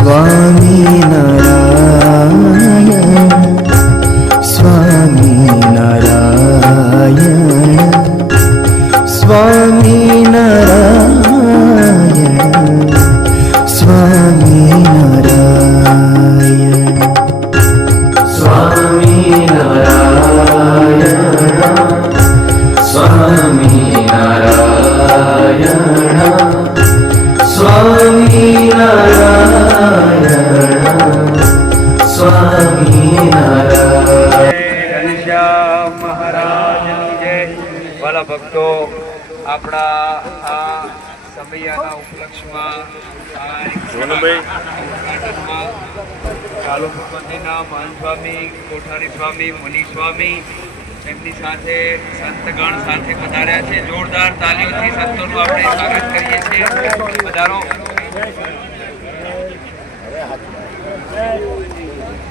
स्वामी नारायण સ્વામી, મુનિ સ્વામી, એમની સાથે સંતગણ સાથે પધાર્યા છે. જોરદાર તાલીઓથી સંતોનું આપણે સ્વાગત કરીએ છીએ. પધારો.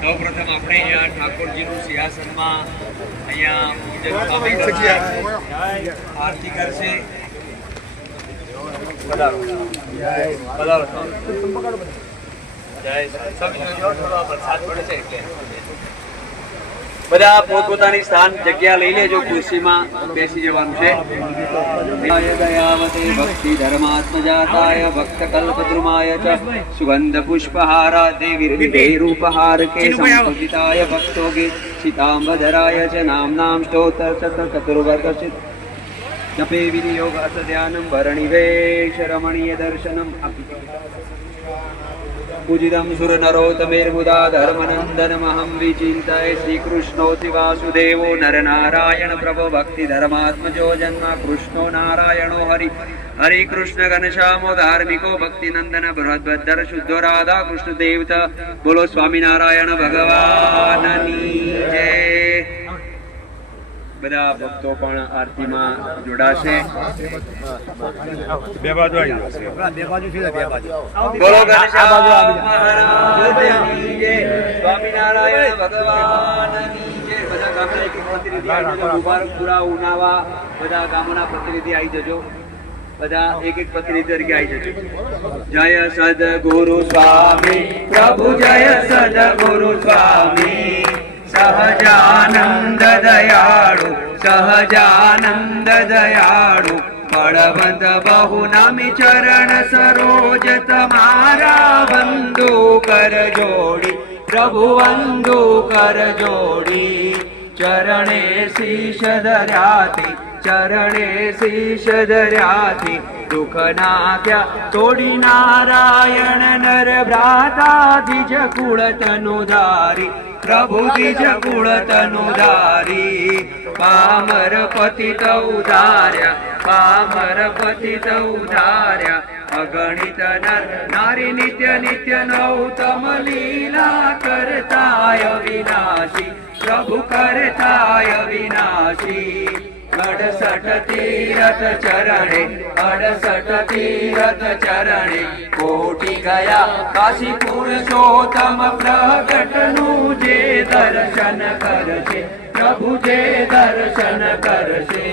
સૌપ્રથમ આપણે અહીંયા ઠાકોરજીનું સિંહાસનમાં અહીંયા પૂજન સ્વામી આરતી કરશે. પધારો. પધારો જય સ્વામી. થોડો વરસાદ પડે છે એટલે. બધા પોતપોતાની સ્થાન જગ્યા લઈ લેજો ખુરશીમાં બેસી જવાનું છે. ભક્તિ ધર્માત્મજાતાય ભક્ત કલ્પદ્રુમાય ચ સુગંધ પુષ્પહારા દેવી રૂપહાર કે સંપતિતાય ભક્તોગે સીતાંબધરાય ચ નામનામ સ્તોત્ર ચતુર્વર્ગસિત જપે વિનિયોગ અસ ધ્યાનમ ભરણિવેશ રમણીય દર્શનમ પૂજિતમ સુરનરોતમેર્મુદા ધર્મનંદનમહં વિચિંતય શ્રીકૃષ્ણોતિ વાસુદેવો નરનારાયણ પ્રભો ભક્તિ ધર્માત્મજો જન્મ કૃષ્ણો નારાયણો હરિ હરે કૃષ્ણ ઘનશ્યામો ધાર્મિકો ભક્તિનંદન બૃહદ્ભદ્ર શુદ્ધો રાધા કૃષ્ણ દેવતા બોલો સ્વામિનારાયણ ભગવાનની જય બધા ભક્તો પણ આરતીમાં જોડાશે. બે બાજુ મહારાજની જય. સ્વામિનારાયણ ભગવાનની જય. બધા ગામના એક એક પ્રતિનિધિ આવી જજો. મુબારકપુરા, ઉનાવા. બધા ગામોના પ્રતિનિધિ આવી જજો. બધા એક એક પ્રતિનિધિ તરીકે આવી જજો. જય સદગુરુ સ્વામી. પ્રભુ જય સદગુરુ સ્વામી. सहजानन्द दयाळु सहजानन्द दयाळु पळवन्द बहु जोडि प्रभु बन्धु कर जोडि। चरणे शीष दराति चरणे शिष दराति दुखनात्यादि च कुळतनुधारि। प्रभुदिज गुणतनुधारी पामर पतित उदार्या पामर पतित उदार्या अगणित नर नारी नित्य नित्य नौतम लीला करताय विनाशी. प्रभु करताय विनाशी. અડસઠ તીરથ ચરણે અડસઠ તીરથ ચરણે કોટી ગયા કાશી પુરુષોત્તમ પ્રગટનું જે દર્શન કરશે પ્રભુ જે દર્શન કરશે.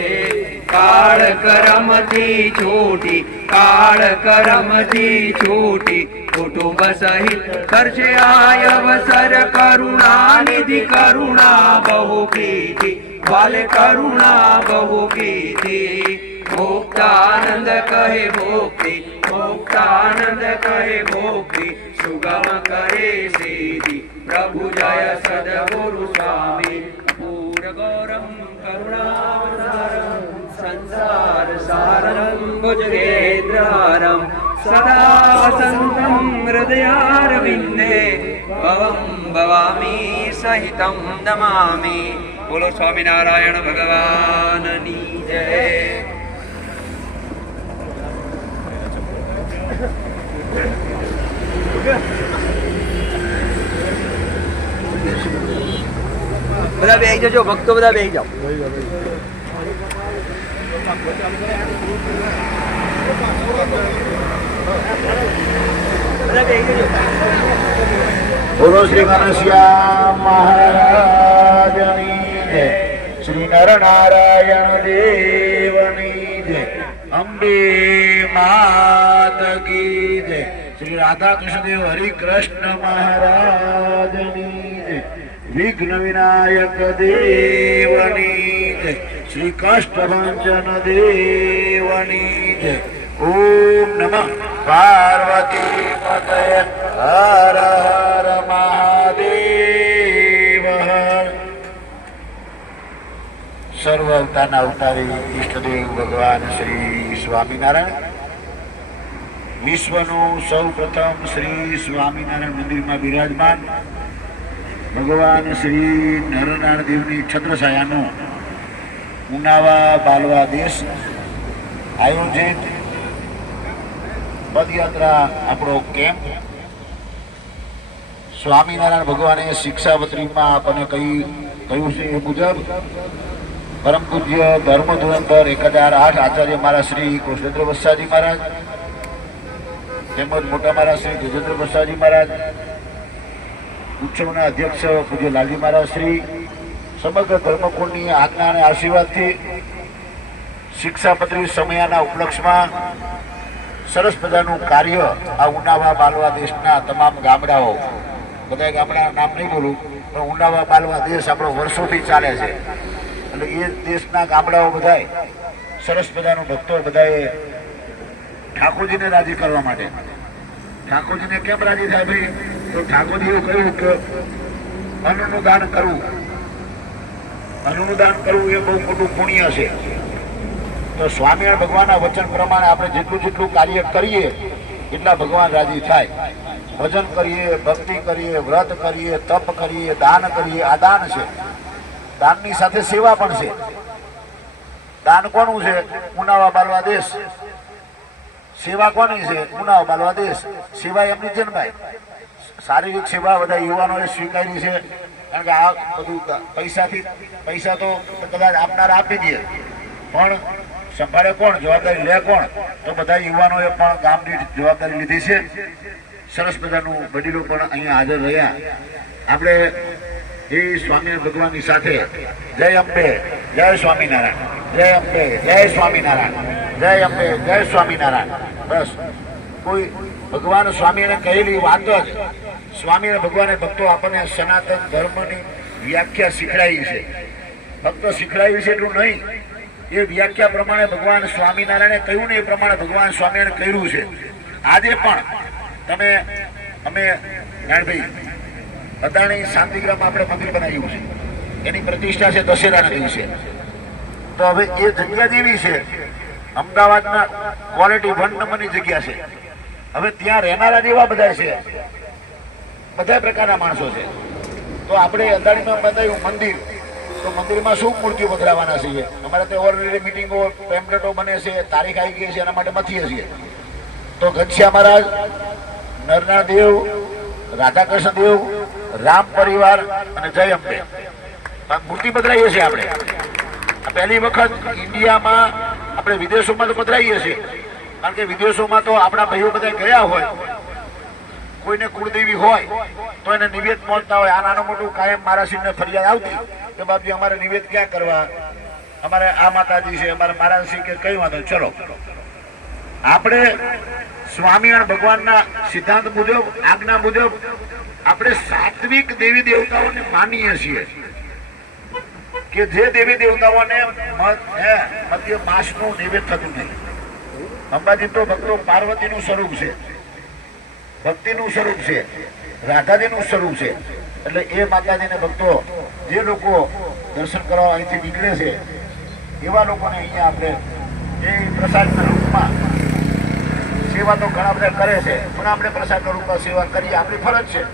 કાળ કરમથી છૂટી કાળ કરમથી છૂટી, કુટુંબ સહિત કરશે આ અવસર કરુણા નિધિ કરુણા બહુ કીધી વાલે કરુણા બહુ કીધી. મુક્તાનંદ કહે ભોક્તિ મુક્તાનંદ કહે ભોક્તિ સુગમ કરે સીધી પ્રભુ જય સદગુરુ સ્વામી. પૂર ગૌરમ કરુણાવતારમ, સંસાર સારમ ભુજગેન્દ્રહારમ સદા વસંતમ હૃદયારવિંદે, ભવમ ભવામી સહિતમ નમામિ. બોલો સ્વામિનારાયણ ભગવાનની જય. બધા બે જજો, ભક્તો બધા બે જાઓ. બોલો શ્રી ઘનશ્યામ મહારાજની જય શ્રી નરનારાયણ દેવની જય અંબે માત કી જય શ્રી રાધા કૃષ્ણદેવ હરિકૃષ્ણ મહારાજની જય. વિઘ્ન વિનાયક દેવની જય. શ્રી કષ્ટભંજન દેવની જય. ઓમ નમઃ. પાર્વતી પતય હર હર મહાદેવ. સર્વ અવતારના અવતારી ઈષ્ટદેવ ભગવાન શ્રી સ્વામિનારાયણ. વિશ્વનું સૌ પ્રથમ શ્રી સ્વામિનારાયણ મંદિરમાં બિરાજમાન ભગવાન શ્રી નરનારાયણ દેવની છત્રછાયાનો ઉનાવા બાલવા દેશ આયોજિત પદયાત્રા આપણો કેમ્પ. સ્વામિનારાયણ ભગવાને શિક્ષાપત્રીમાં આપણને કહી કહ્યું છે એ મુજબ પરમ પૂજ્ય ધર્મ ધુરંધર એક હજાર આઠ આચાર્ય મારા શ્રી કૃષ્ણેન્દ્ર વસાજી મહારાજ, તેમજ મોટા મારા શ્રી ગજેન્દ્ર પ્રસાદજી મહારાજ ઉત્સવના અધ્યક્ષ પૂજ્ય લાલજી મહારાજ શ્રી, સમગ્ર ધર્મકુળની આજ્ઞા અને આશીર્વાદથી શિક્ષાપત્રી સમયાના ઉપલક્ષમાં સરસ મજાનું કાર્ય આ ઉનાવા બાલવા દેશના તમામ ગામડાઓ બધા ગામડા નામ નહીં બોલું પણ ઉનાવા બાલવા દેશ આપણો વર્ષોથી ચાલે છે. એટલે એ દેશના ગામડાઓ બધાય સરસ મજાનું ભક્તો બધાએ ઠાકોરજીને રાજી કરવા માટે. ઠાકોરજીને કેમ રાજી થાય ભાઈ? તો ઠાકોરજીએ કહ્યું કે અન્નનું દાન કરવું. અન્નનું દાન કરવું એ બહુ મોટું પુણ્ય છે. તો સ્વામિનારાયણ ભગવાનના વચન પ્રમાણે આપણે જેટલું જેટલું કાર્ય કરીએ, એટલા ભગવાન રાજી થાય. ભજન કરીએ, ભક્તિ કરીએ, વ્રત કરીએ, તપ કરીએ, દાન કરીએ, આ દાન છે. દાનની સાથે સેવા પણ છે. દાન કોનું છે? ઉનાવા બાલવા દેશ. સેવા કોની છે? ઉનાવા બાલવા દેશ. સેવા એમની ભાઈ શારીરિક સેવા બધા યુવાનોએ સ્વીકારી છે. કારણ કે આ બધું પૈસાથી, પૈસા તો કદાચ આપનાર આપી દે. પણ સંભાળે કોણ? જવાબદારી લે કોણ? તો બધા યુવાનોએ પણ ગામની જવાબદારી લીધી છે. સરસ મજાનું વડીલો પણ અહીંયા હાજર રહ્યા. આપણે એ સ્વામિનારાયણ ભગવાનની સાથે. જય અંબે, જય સ્વામિનારાયણ, જય અંબે, જય સ્વામિનારાયણ, જય અંબે, જય સ્વામિનારાયણ. બસ. કોઈ ભગવાન સ્વામીને કહેલી વાત જ સ્વામી ભગવાને ભક્તો આપણને સનાતન ધર્મની વ્યાખ્યા શીખડાવી છે. ફક્ત શીખડાવી છે એટલું નહીં. એ વ્યાખ્યા પ્રમાણે ભગવાન સ્વામિનારાયણે કહ્યું ને એ પ્રમાણે ભગવાન સ્વામિનારાયણ કર્યું છે. આજે પણ તમે, અમે નારાયણભાઈ અદાણી શાંતિગ્રામ આપણે મંદિર બનાવ્યું છે. એની પ્રતિષ્ઠા છે દશેરાના દિવસે. તો હવે એ જગ્યા જેવી છે. અમદાવાદના ક્વોલિટી વન નંબરની જગ્યા છે. હવે ત્યાં રહેનારા જેવા બધા છે. બધા પ્રકારના માણસો છે. તો આપણે અદાણીમાં બનાવ્યું મંદિર. તો મંદિરમાં શું મૂર્તિઓ પધરાવાના છીએ અમારે ત્યાં ઓલરેડી મિટિંગો પેમ્પલેટો બને છે, તારીખ આવી ગઈ છે, એના માટે મથીએ છીએ. તો ઘનશ્યા મહારાજ નરના દેવ, રાધાકૃષ્ણ દેવ રામ પરિવાર અને જય અંબે. મૂર્તિ બદલાઈએ છીએ આપણે. પહેલી વખત ઇન્ડિયામાં આપણે વિદેશોમાં તો બદલાઈએ છીએ. કારણ કે વિદેશોમાં તો આપણા ભાઈઓ બધા ગયા હોય. કોઈને કુળદેવી હોય, તો એને નિવેદ પહોંચતા હોય. આ નાનું મોટું કાયમ મારા સિંહને ફરિયાદ આવતી કે બાપજી, અમારે નિવેદ ક્યાં કરવા? અમારે આ માતાજી છે, અમારે મારા સિંહ કે કઈ વાંધો ચલો. આપણે સ્વામિનારાયણ ભગવાનના સિદ્ધાંત મુજબ, આજ્ઞા મુજબ આપણે સાત્વિક દેવી દેવતાઓને માનીએ છીએ કે જે દેવી દેવતાઓને મધ્ય માસનું નિવેદ થતું નથી. અંબાજી તો ભક્તો પાર્વતીનું સ્વરૂપ છે, ભક્તિનું સ્વરૂપ છે, રાધાજીનું સ્વરૂપ છે. એટલે એ માતાજીને ભક્તો, જે લોકો દર્શન કરવા અહીંથી નીકળે છે, એવા લોકોને અહીંયા આપણે એ પ્રસાદના રૂપમાં સેવા તો ઘણા બધા કરે છે, પણ આપણે પ્રસાદના રૂપમાં સેવા કરીએ, આપણી ફરજ છે.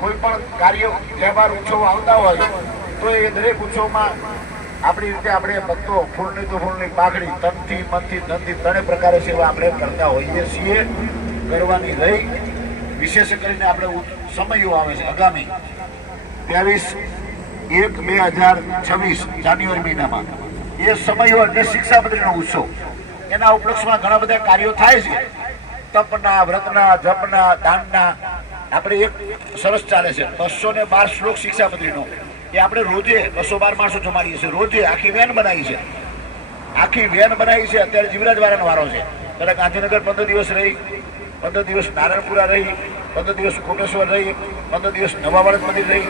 કોઈ પણ કાર્ય તહેવાર ઉત્સવ આવતા હોય, તો એ દરેક ઉત્સવમાં આપણી રીતે આપણે ભક્તો ફૂલની તો ફૂલની પાઘડી, તનથી મનથી ધનથી ત્રણેય પ્રકારે સેવા આપણે કરતા હોઈએ છીએ. કરવાની રહી વિશેષ કરીને આપણે સમયો આવે છે આગામી ત્યાવીસ એક બે હજાર છવ્વીસ જાન્યુઆરી મહિનામાં. એ સમયો એટલે શિક્ષાપત્રીનો ઉત્સવ. એના ઉપલક્ષમાં ઘણા બધા કાર્યો થાય છે. તપના, વ્રતના, જપના, દાનના આપણે એક સરસ ચાલે છે. બસો ને બાર શ્લોક શિક્ષાપત્રીનો એ આપણે રોજે બસો બાર માણસો જમાડીએ છીએ. રોજે આખી વેન બનાવી છે. આખી વેન બનાવી છે. અત્યારે જીવરાજ વાળાનો વારો છે. એટલે ગાંધીનગર પંદર દિવસ રહી. પંદર દિવસ નારાયણપુરા રહી. પંદર દિવસ કોટેશ્વર રહી. પંદર દિવસ નવા નવાવાડ મંદિર રહી.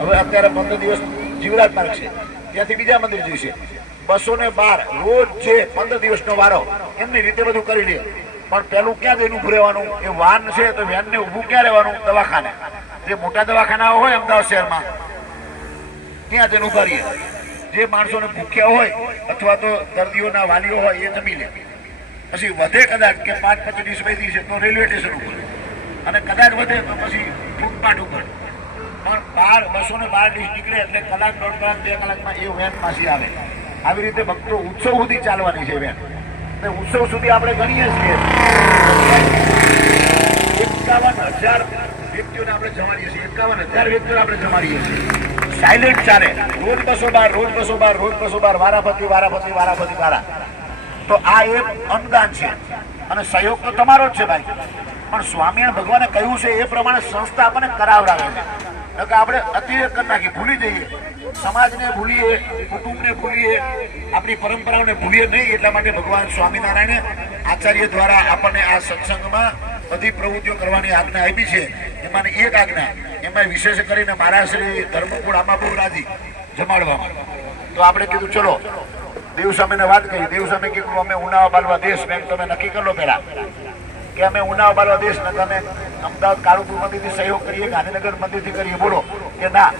હવે અત્યારે પંદર દિવસ જીવરાજ માર્ગ છે. ત્યાંથી બીજા મંદિર જઈશે બસો ને બાર રોજ છે પંદર દિવસનો વારો, એમની રીતે બધું કરી લે. પણ પેલું ક્યાં જઈને ઉભું રહેવાનું? એ વાન છે તો વેનને ઊભું ક્યાં રહેવાનું? દવાખાને. જે મોટા દવાખાના હોય અમદાવાદ શહેરમાં, ત્યાં જઈને ઊભા રહીએ. જે માણસોને ભૂખ્યા હોય અથવા તો દર્દીઓના વાલીઓ હોય, એ જમી લે. પછી વધે કદાચ કે પાંચ પચીસ ડીશ બે છે તો રેલવે સ્ટેશન ઉપર. અને કદાચ વધે તો પછી ફૂટપાથ ઉપર. પણ બાર બસો ને બાર ડીશ નીકળે એટલે કલાક, દોઢ કલાક, બે કલાકમાં એ વેન પાછી આવે. આવી રીતે ભક્તો ઉત્સવ સુધી ચાલવાની છે વેન એટલે ઉત્સવ સુધી આપણે ગણીએ છીએ. એકાવન હજાર વ્યક્તિઓને આપણે જમાડીએ છીએ. એકાવન હજાર વ્યક્તિઓને આપણે જમાડીએ છીએ. સાયલેન્ટ ચાલે. રોજ બસો બાર, રોજ બસો બાર, રોજ બસો બાર, વારાફરતી વારાફરતી વારાફરતી, વારા. તો આ એક અનુદાન છે. અને સહયોગ તો તમારો જ છે ભાઈ. પણ સ્વામિનારાયણ ભગવાને કહ્યું છે એ પ્રમાણે સંસ્થા આપણને કરાવડાવે. છે આપણે અતિરેક કરી નાખી ભૂલી જઈએ. સમાજને ભૂલીએ, કુટુંબને ભૂલીએ, આપણી પરંપરાઓને ભૂલીએ નહીં એટલા માટે ભગવાન સ્વામિનારાયણે આચાર્ય દ્વારા આપણને આ સત્સંગમાં બધી પ્રવૃત્તિઓ કરવાની આજ્ઞા આપી છે. એમાંની એક આજ્ઞા, એમાં વિશેષ કરીને મારા શ્રી ધર્મકુળ આમાં બહુ રાજી જમાડવામાં. તો આપણે કીધું, ચલો દેવ સામેને વાત કરી. દેવ સામે કીધું અમે ઉનાવા બાલવા દેશ મેં તમે નક્કી કરો પહેલા. કે, અમે ઉનાવા બાલવા દેશ, ને તમે અમદાવાદ કાળુપુર મંદિરથી સહયોગ કરીએ, ગાંધીનગર મંદિરથી કરીએ, બોલો કે ના.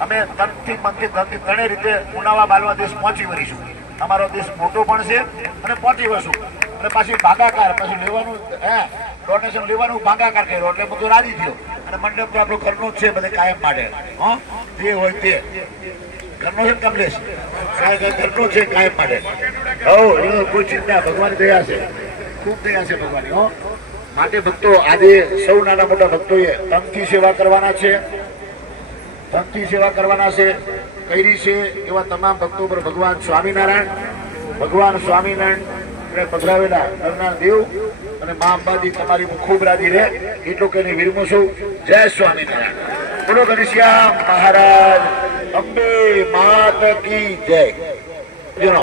અમે તનથી મનથી ધનથી ત્રણેય રીતે ઉનાવા બાલવા દેશ પહોંચી વળીશું. અમારો દેશ મોટો પણ છે અને પહોંચી વળશું. અને પાછી ભાગાકાર, પછી લેવાનું, હે ડોનેશન લેવાનું ભાગાકાર કર્યો, એટલે બધું રાજી થયો. અને મંડપ તો આપણો ઘરનો જ છે, બધે કાયમ માટે. હં, જે હોય તે. ઘરનો છે કમલેશ? ઘરનો છે કાયમ માટે. હો કોઈ ચિંતા, ભગવાન દયા છે. ખૂબ દયા છે ભગવાનની, હો. માટે ભક્તો, આજે સૌ નાના મોટા ભક્તોએ તનથી સેવા કરવાના છે. તનથી સેવા કરવાના છે, કરી છે એવા તમામ ભક્તો પર ભગવાન સ્વામિનારાયણ ભગવાન સ્વામિનારાયણ ને પધરાવેલા કરનાર દેવ અને મા અંબાજી તમારી ખૂબ રાજી રહે, એટલું કહીને વિરમું છું. જય સ્વામિનારાયણ. બોલો ઘનશ્યામ મહારાજ, અંબે માત કી જય. જણો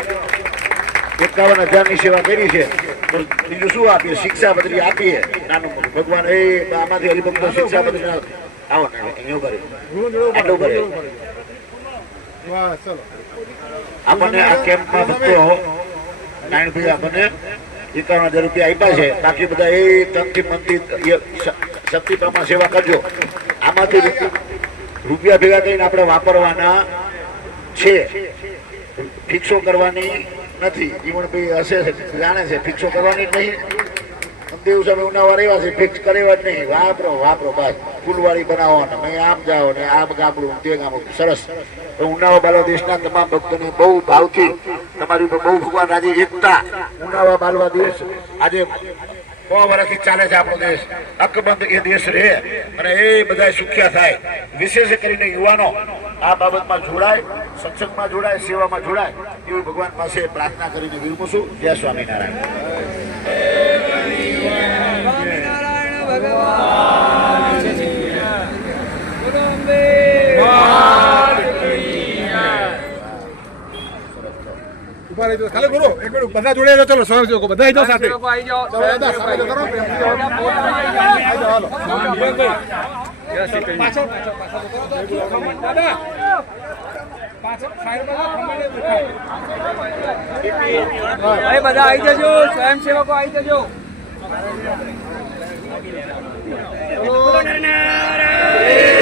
એકાવન હજારની સેવા કરી છે. બીજું શું આપીએ? શિક્ષા પત્રી આપીએ. નાનું મોટું. ભગવાન એ આમાંથી હરિભક્તો શિક્ષા પત્રી આવો અહીંયા ઊભા આટલું આપણને આ કેમ્પમાં ભક્તો નારાયણભાઈ આપણને એકાવન હજાર રૂપિયા આપ્યા છે. બાકી બધા એ તનથી મનથી એ શ- શક્તિ પ્રમાણે સેવા કરજો. આમાંથી રૂપિયા- રૂપિયા ભેગા કરીને આપણે વાપરવાના છે. ફિક્સો કરવાની નથી. જીવનભાઈ હશે, જાણે છે. ફિક્સો કરવાની જ નહીં. દેવ સામે ઉનાવા રહેવા છે. ફિક્સ કરેવા જ નહીં. વાપરો વાપરો બસ. ફૂલવાળી બનાવો ને મેં આમ જાઓ ને આમ ગામડું તે ગામડું. સરસ. ઉનાવા બાલવા દેશના તમામ ભક્તોને બહુ ભાવથી, તમારી ઉપર બહુ ભગવાન આજે એકતા. ઉનાવા બાલવા દેશ આજે સો વર્ષથી ચાલે છે આપણો દેશ. અકબંધ એ દેશ રહે અને એ બધા સુખ્યા થાય. વિશેષ કરીને યુવાનો. આ બાબતમાં જોડાય સત્સંગમાં જોડાય સેવામાં જોડાય એવી ભગવાન પાસે પ્રાર્થના કરીને વિરમું છું. જય સ્વામિનારાયણ. આવી જાઓ. ખાલી બોલો એક મિનિટ બધા જોડે ચલો સ્વયંસેવકો બધા આવી જાઓ સાથે. બધા આવી જજો સ્વયંસેવકો આવી જજો. ચલો.